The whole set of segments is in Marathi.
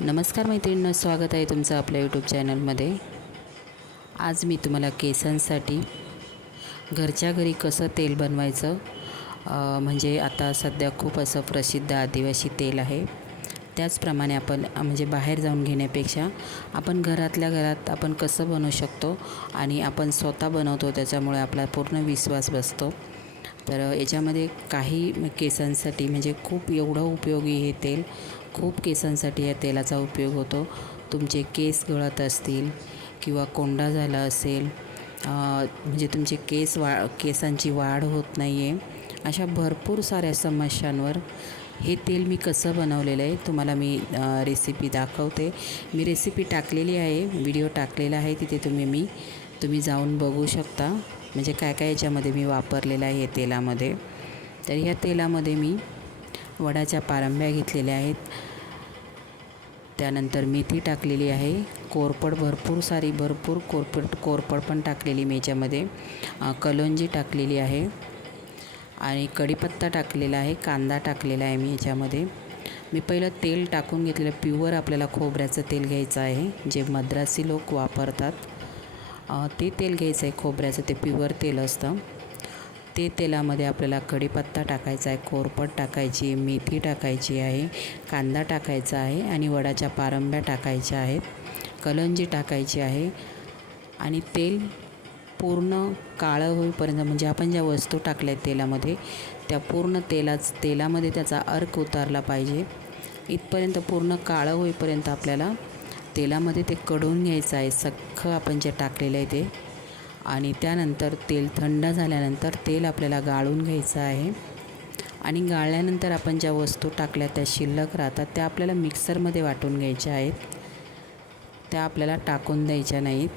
नमस्कार मैत्रिणींना स्वागत आहे तुमचं आपल्या यूट्यूब चॅनलमध्ये आज मी तुम्हाला केसांसाठी घरच्या घरी कसं तेल बनवायचं म्हणजे आता सध्या खूप असं प्रसिद्ध आदिवासी तेल आहे. त्याचप्रमाणे आपण म्हणजे बाहेर जाऊन घेण्यापेक्षा आपण घरातल्या घरात आपण कसं बनवू शकतो आणि आपण स्वतः बनवतो त्याच्यामुळे आपला पूर्ण विश्वास बसतो. तर याच्यामध्ये काही केसांसाठी म्हणजे खूप एवढं उपयोगी हे तेल खूप केसांसाठी या तेलाचा उपयोग होतो. तुमचे केस गळत असतील किंवा कोंडा झाला असेल म्हणजे तुमचे केस वा केसांची वाढ होत नाही आहे अशा भरपूर साऱ्या समस्यांवर हे तेल मी कसं बनवलेलं आहे तुम्हाला मी रेसिपी दाखवते. मी रेसिपी टाकलेली आहे व्हिडिओ टाकलेला आहे तिथे तुम्ही मी तुम्ही जाऊन बघू शकता. म्हणजे काय काय याच्यामध्ये मी वापरलेलं आहे हे तेलामध्ये. तर ह्या तेलामध्ये मी वडाच्या पारंब्या घेतलेल्या आहेत. त्यानंतर मेथी टाकलेली आहे. कोरपड भरपूर सारी भरपूर कोरपड कोरपड पण टाकलेली मी याच्यामध्ये. कलोंजी टाकलेली आहे. आणि कढीपत्ता टाकलेला आहे. कांदा टाकलेला आहे मी याच्यामध्ये. मी पहिलं तेल टाकून घेतलेलं प्युअर आपल्याला खोबऱ्याचं तेल घ्यायचं आहे जे मद्रासी लोक वापरतात. ते तेल घ्यायचं आहे खोबऱ्याचं ते प्युअर तेल असतं. ते तेलामध्ये आपल्याला कढीपत्ता टाकायचा आहे कोरपट टाकायची मेथी टाकायची आहे कांदा टाकायचा आहे आणि वडाच्या पारंब्या टाकायच्या आहेत. कलंजी टाकायची आहे आणि तेल पूर्ण काळं होईपर्यंत म्हणजे आपण ज्या वस्तू टाकल्या आहेत तेलामध्ये त्या पूर्ण तेलाच तेलामध्ये त्याचा अर्क उतारला पाहिजे. इथपर्यंत पूर्ण काळं होईपर्यंत आपल्याला तेलामध्ये ते कढून घ्यायचं आहे. सख्खं आपण जे टाकलेलं आहे ते. आणि त्यानंतर तेल थंड झाल्यानंतर तेल आपल्याला गाळून घ्यायचं आहे. आणि गाळल्यानंतर आपण ज्या वस्तू टाकल्या त्या शिल्लक राहतात त्या आपल्याला मिक्सरमध्ये वाटून घ्यायच्या आहेत. त्या आपल्याला टाकून द्यायच्या नाहीत.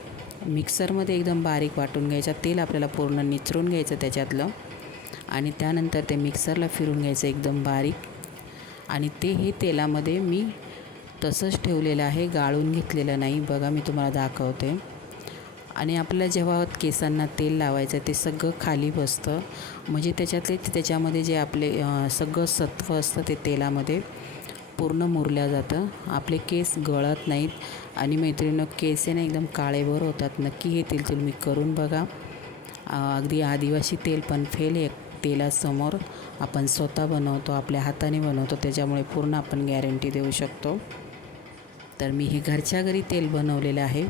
मिक्सरमध्ये एकदम बारीक वाटून घ्यायच्या तेल आपल्याला पूर्ण निचरून घ्यायचं त्याच्यातलं. आणि त्यानंतर ते मिक्सरला फिरून घ्यायचं एकदम बारीक. आणि ते हे तेलामध्ये मी तसंच ठेवलेलं आहे गाळून घेतलेलं नाही. बघा मी तुम्हाला दाखवते. आणि आपल्याला जेव्हा केसांना तेल लावायचं ते सगळं खाली बसतं. म्हणजे त्याच्यातले त्याच्यामध्ये जे आपले सगळं सत्व असतं ते तेलामध्ये पूर्ण मुरल्या जातं. आपले केस गळत नाहीत आणि मैत्रिणीनं केस आहे ना एकदम काळेभर होतात. नक्की हे तेल तुम्ही करून बघा. अगदी आदिवासी तेल पण फेल आहे. तेलासमोर आपण स्वतः बनवतो आपल्या हाताने बनवतो त्याच्यामुळे पूर्ण आपण गॅरंटी देऊ शकतो. तर मी हे घरच्या घरी तेल बनवलेलं आहे.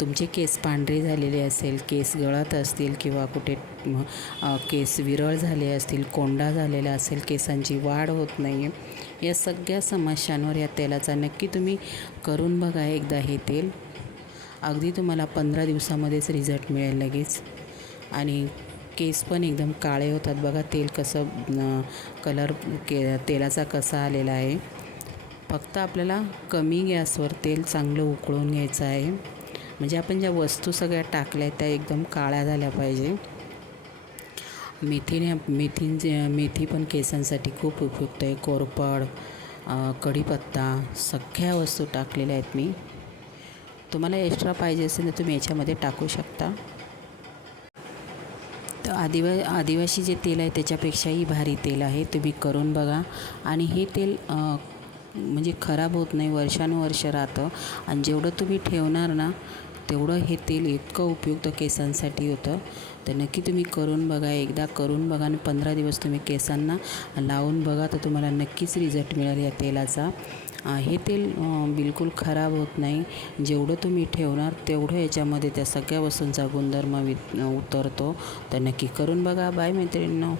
तुमचे केस पांढरे झालेले असेल केस गळत असतील किंवा कुठे केस विरळ झाले असतील कोंडा झालेला असेल केसांची वाढ होत नाही आहे या सगळ्या समस्यांवर या तेलाचा नक्की तुम्ही करून बघा. एकदा हे तेल अगदी तुम्हाला पंधरा दिवसामध्येच रिझल्ट मिळेल लगेच. आणि केस पण एकदम काळे होतात. बघा तेल कसं कलर के तेलाचा कसा आलेला आहे. फक्त आपल्याला कमी गॅसवर तेल चांगलं उकळून घ्यायचं आहे. म्हणजे आपण ज्या वस्तू सगळ्या टाकल्या आहेत त्या एकदम काळ्या झाल्या पाहिजे. मेथीने मेथींचे मेथी पण केसांसाठी खूप उपयुक्त आहे. कोरपड कढीपत्ता सगळ्या वस्तू टाकलेल्या आहेत मी. तुम्हाला एक्स्ट्रा पाहिजे असेल तर तुम्ही याच्यामध्ये टाकू शकता. तर आदिवा आदिवासी जे तेल आहे त्याच्यापेक्षाही भारी तेल आहे. तुम्ही करून बघा. आणि हे तेल म्हणजे खराब होत नाही वर्षानुवर्ष राहतं. आणि जेवढं तुम्ही ठेवणार ना तेवढं हे तेल इतकं उपयुक्त केसांसाठी होतं. तर नक्की तुम्ही करून बघा एकदा करून बघा आणि पंधरा दिवस तुम्ही केसांना लावून बघा तर तुम्हाला नक्कीच रिझल्ट मिळेल या तेलाचा. हे तेल बिलकुल खराब होत नाही. जेवढं तुम्ही ठेवणार तेवढं याच्यामध्ये त्या सगळ्या वस्तूंचा गुणधर्म वि उतरतो. तर नक्की करून बघा. बाय मैत्रिणींनो.